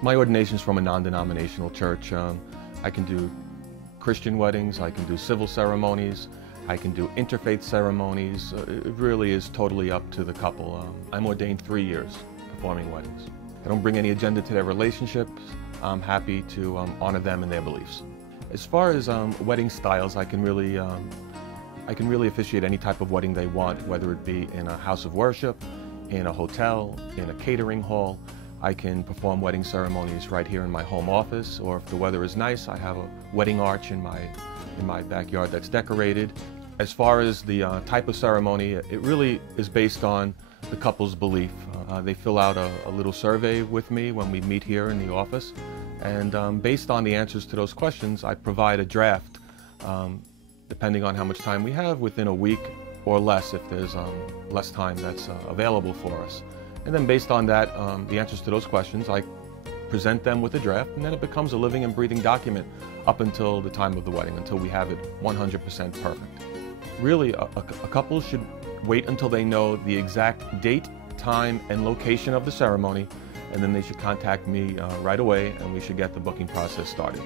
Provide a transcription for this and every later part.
My ordination's from a non-denominational church. I can do Christian weddings, I can do civil ceremonies, I can do interfaith ceremonies. It really is totally up to the couple. I'm ordained 3 years performing weddings. I don't bring any agenda to their relationships. I'm happy to honor them and their beliefs. As far as wedding styles, I can really officiate any type of wedding they want, whether it be in a house of worship, in a hotel, in a catering hall. I can perform wedding ceremonies right here in my home office, or if the weather is nice, I have a wedding arch in my backyard that's decorated. As far as the type of ceremony, it really is based on the couple's belief. They fill out a little survey with me when we meet here in the office, and based on the answers to those questions, I provide a draft, depending on how much time we have, within a week or less if there's less time that's available for us. And then based on that, the answers to those questions, I present them with a draft, and then it becomes a living and breathing document up until the time of the wedding, until we have it 100% perfect. Really, a couple should wait until they know the exact date, time, and location of the ceremony, and then they should contact me right away, and we should get the booking process started.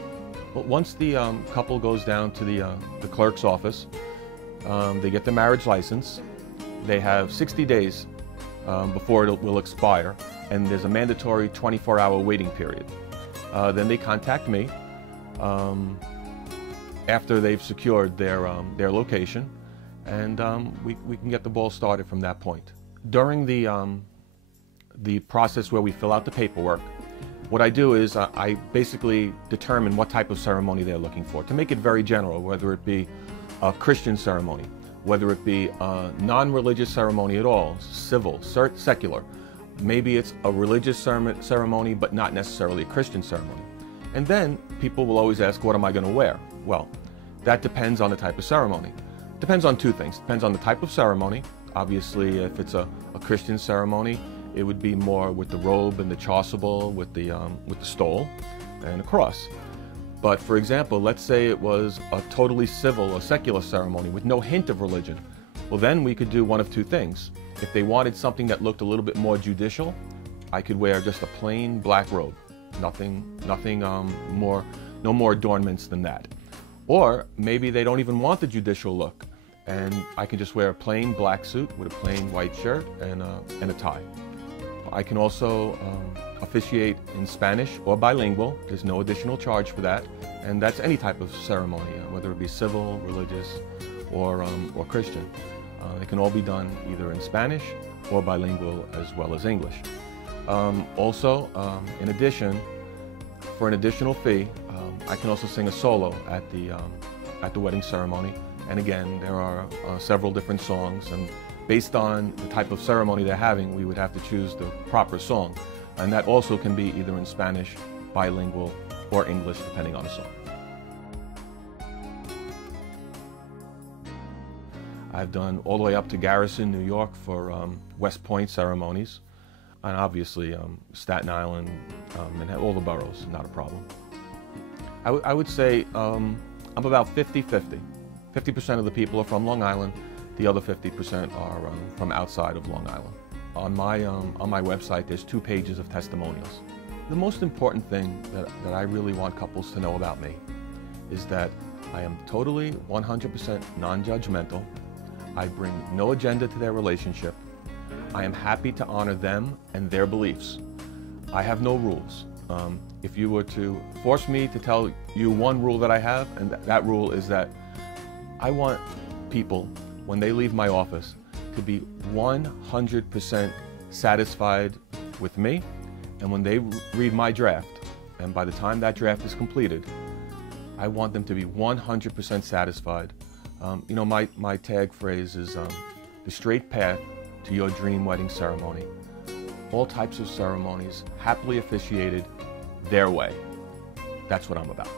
But once the couple goes down to the clerk's office, they get the marriage license. They have 60 days before it will expire, and there's a mandatory 24-hour waiting period. Then they contact me after they've secured their location, and we can get the ball started from that point. During the process where we fill out the paperwork, what I do is I basically determine what type of ceremony they're looking for, to make it very general, whether it be a Christian ceremony, whether it be a non-religious ceremony at all, civil, secular. Maybe it's a religious ceremony, but not necessarily a Christian ceremony. And then people will always ask, what am I going to wear? Well, that depends on the type of ceremony. Depends on two things. Depends on the type of ceremony. Obviously, if it's a Christian ceremony, it would be more with the robe and the chasuble, with the stole and a cross. But for example, let's say it was a totally civil or secular ceremony with no hint of religion. Well, then we could do one of two things. If they wanted something that looked a little bit more judicial, I could wear just a plain black robe. No more adornments than that. Or maybe they don't even want the judicial look, and I can just wear a plain black suit with a plain white shirt and a tie. I can also officiate in Spanish or bilingual. There's no additional charge for that, and that's any type of ceremony, whether it be civil, religious, or Christian. It can all be done either in Spanish or bilingual, as well as English. Also, in addition, for an additional fee, I can also sing a solo at the wedding ceremony. And again, there are several different songs, and based on the type of ceremony they're having, we would have to choose the proper song. And that also can be either in Spanish, bilingual, or English, depending on the song. I've done all the way up to Garrison, New York for West Point ceremonies, and obviously Staten Island, and all the boroughs, not a problem. I would say I'm about 50-50. 50% of the people are from Long Island, the other 50% are from outside of Long Island. On my website, there's 2 pages of testimonials. The most important thing that I really want couples to know about me is that I am totally 100% non-judgmental. I bring no agenda to their relationship. I am happy to honor them and their beliefs. I have no rules. If you were to force me to tell you one rule that I have, and that rule is that I want people, when they leave my office, to be 100% satisfied with me, and when they read my draft, and by the time that draft is completed, I want them to be 100% satisfied. You know, my tag phrase is the straight path to your dream wedding ceremony. All types of ceremonies, happily officiated their way. That's what I'm about.